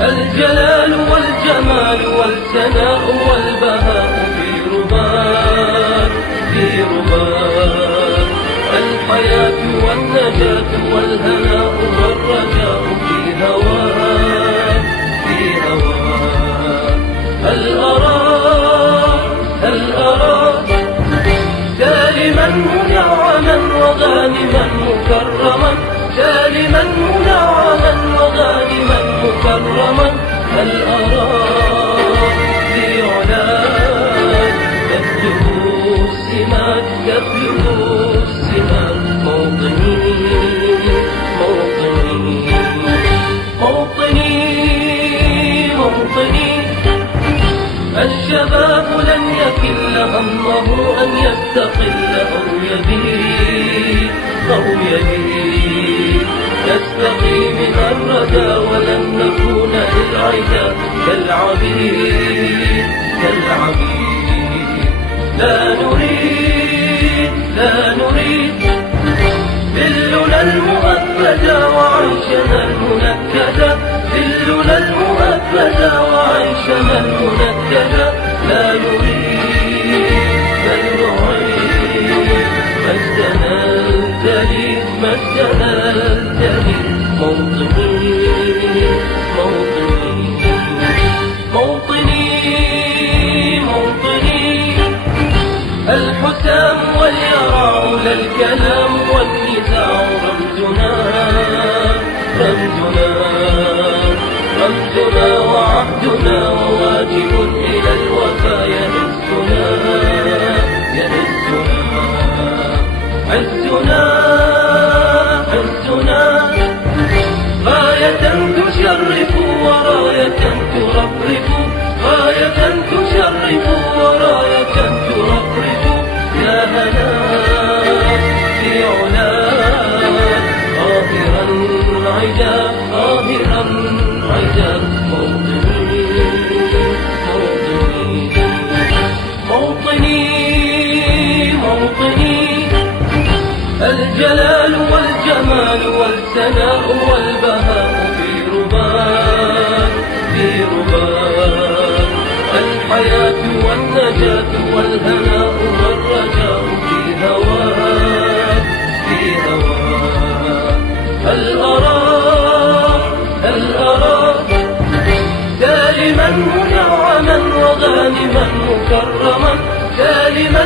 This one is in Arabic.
الجلال والجمال والثناء والبهاء في رباك الحياة والنجاة والهناء والرجاء في هواك هل أراك سالما منعما وغانما مكرما سالما منعما وغانما مكرما هل أراك في علاك تبلغ السمات موطني الشباب لن يكل همه أن يستقل أو يبيد نستقي من الردى ولن نكون للعدا كالعبيد لا نريد ذلنا المؤبدا وعيشنا المنكدا ذلنا المؤبدا وعيشنا المنكدا لا نريد بل نعيد مجدنا الجليل موطني الحسام واليرع للكلام والنزاع رمزنا وعهدنا وواجب إلى الوفا يهزنا عزنا غاية تشرف وراية ترفرف غاية تشرف وراية ترفرف يا هنا في علاك ظاهرا عجا موطني الجلال والجمال والثناء والبهاء في رباك الحياة والنجاة والهناء والرجاء في هواك هل أراك سالما منعما وغانما مكرما سالما